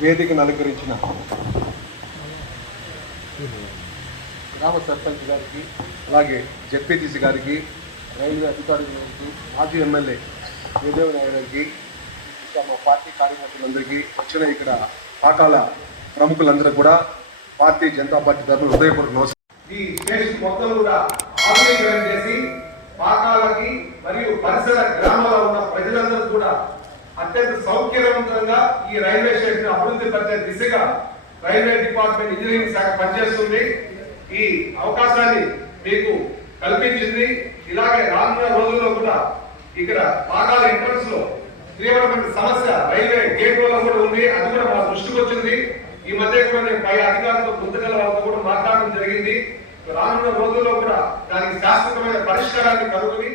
వేదికను అలంకరించిన గ్రామ సర్పంచ్ గారికి అలాగే జెడ్పీటీసీ గారికి రైల్వే అధికారులకు మాజీ ఎమ్మెల్యే జయదేవ్ నాయుడు ఇంకా మా పార్టీ కార్యకర్తలందరికీ వచ్చిన ఇక్కడ పాఠాల ప్రముఖులందరూ కూడా పార్టీ జనతా పార్టీ తరఫున హృదయపూర్వక నమస్కారం. ఈ స్టేషన్ మొత్తం కూడా ఆధునీకరణ చేసి పాకాలకి మరియు పరిసర గ్రామాల్లో ఉన్న ప్రజలందరూ కూడా అత్యంత సౌకర్యవంతంగా ఈ రైల్వే స్టేషన్ అభివృద్ధి పరిచే దిశగా రైల్వే డిపార్ట్మెంట్ ఇంజనీరింగ్ శాఖ పనిచేస్తుంది. ఈ అవకాశాన్ని మీకు కల్పించింది. ఇలాగే రానున్న రోజుల్లో కూడా ఇక్కడ పాకాల ఎంట్రన్స్లో తీవ్రమైన సమస్య రైల్వే గేట్ వల్ల కూడా ఉంది. అది కూడా మా దృష్టికి వచ్చింది. ఈ మధ్య కూడా నేను పై అధికారులతో ముందుగల వాళ్ళతో కూడా మాట్లాడడం జరిగింది. రానున్న రోజుల్లో కూడా దానికి శాశ్వతమైన పరిష్కారాన్ని కనుగొని